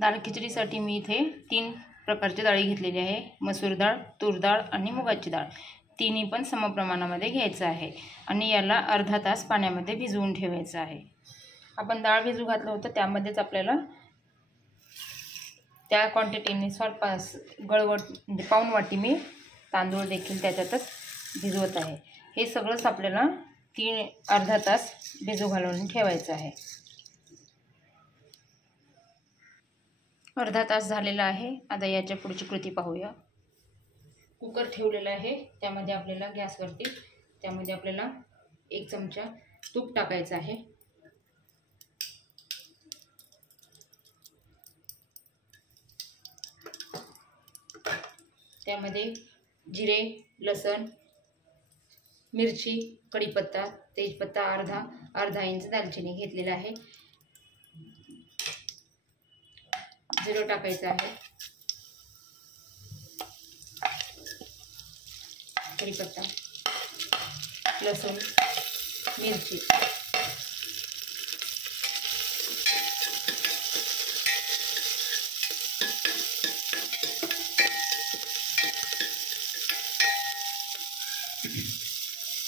डाळ खिचडीसाठी मी इथे 3 प्रकारची डाळी घेतलेली आहे. मसूर डाळ, तूर डाळ आणि मुगाची डाळ. तिन्ही पण समप्रमाणामध्ये घ्यायचं आहे आणि याला अर्धा तास पाण्यामध्ये भिजवून ठेवायचं आहे. आपण डाळ भिजू घातलं होतं त्यामध्येच आपल्याला त्या क्वांटिटीने गळवट म्हणजे पाऊण वाटी मी तांदूळ देखील त्याच्यातच भिजवत आहे. हे सगळंच आपल्याला अर्धा तास भिजू घालून ठेवायचं आहे. अर्धा तास झालेला आहे. आता याच्या पुढची कृती पाहूया. कुकर ठेवलेला आहे, त्यामध्ये आपल्याला गॅसवरती त्यामध्ये आपल्याला 1 चमचा तूप टाकायचं आहे. त्यामध्ये जिरे, लसण, मिरची, कढीपत्ता, तेजपत्ता अर्धा इंच दालचिनी घेतलेला आहे. जिरं टाकायचं आहे, कढीपत्ता, लसूण, मिरची,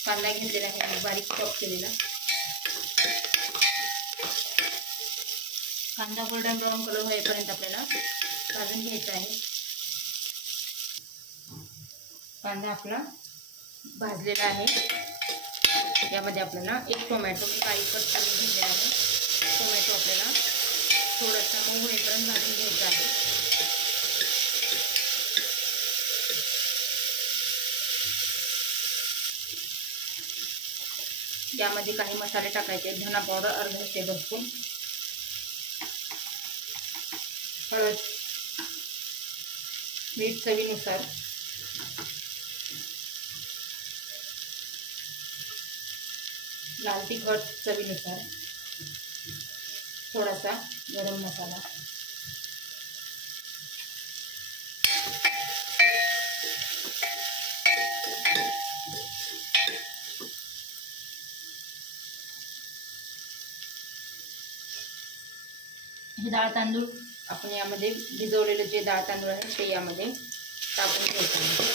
कांदा घेतलेला आहे बारीक चॉप केलेला. कांदा गोल्डन ब्राऊन कलर होईपर्यंत आपल्याला भाजून घ्यायचा आहे. कांदा आपला भाजलेला आहे. यामध्ये आपल्याला 1 टोमॅटो मी बारीक कट करून घेतलेला आहे. टोमॅटो आपल्याला थोडासा मऊ होईपर्यंत भाजून घ्यायचा आहे. यामध्ये काही मसाले टाकायचे. धना पावडर अर्धा टेबलस्पून, हळद, मीठ चवीनुसार, लाल तिखट चवीनुसार, थोडासा गरम मसाला, हे डाळ तांदूळ आपण यामध्ये भिजवलेले जे डाळ तांदूळ आहे ते यामध्ये टाकून घ्यायचे आहे.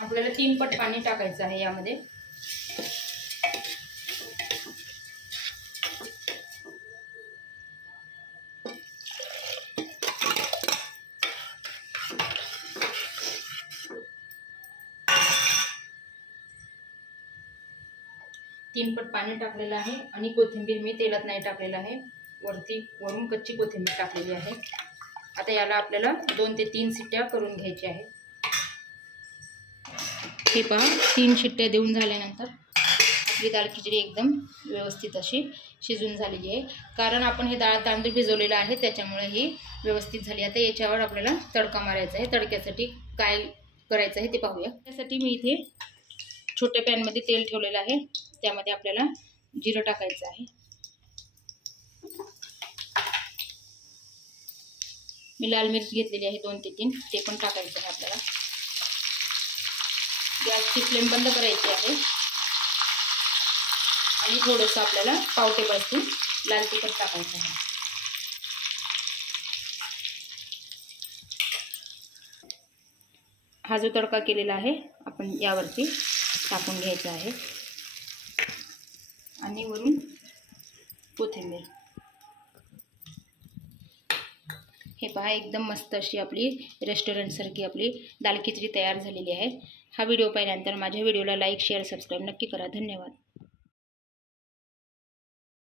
आपल्याला 3 पट पाणी टाकायचं आहे यामध्ये. तीन पट पाणी टाकलेलं आहे आणि कोथिंबीर मी तेलात नाही टाकलेलं आहे. वरून कच्ची कोथिंबीर टाकलेली आहे. आता याला आपल्याला 2 ते 3 शिट्ट्या करून घ्यायच्या आहेत. हे पहा, 3 शिट्ट्या देऊन झाल्यानंतर आपली डाळ खिचडी एकदम व्यवस्थित अशी शिजून झालेली आहे. कारण आपण हे डाळ तांदूळ भिजवलेलं आहे त्याच्यामुळे ही व्यवस्थित झाली. आता याच्यावर आपल्याला तडका मारायचा आहे. तडक्यासाठी काय करायचं आहे ते पाहूया. त्यासाठी मी इथे छोट्या पॅनमध्ये तेल ठेवलेलं आहे. त्यामध्ये आपल्याला जिरं टाकायचं आहे. मी लाल मिर्च घेतलेली आहे 2 ते 3, ते पण टाकायचं आहे आपल्याला. गॅसची फ्लेम बंद करायची आहे आणि थोडंसं आपल्याला पाव टेबलस्पून लाल तिखट टाकायचं आहे. हा जो तडका केलेला आहे आपण यावरती टाकून घ्यायचा आहे आणि वरून कोथिंबीर. हे पहा, एकदम मस्त अशी आपली रेस्टॉरंटसारखी आपली डाळ खिचडी तयार झालेली आहे. हा व्हिडिओ पाहिल्यानंतर माझ्या व्हिडिओला लाईक, शेअर, सबस्क्राईब नक्की करा. धन्यवाद.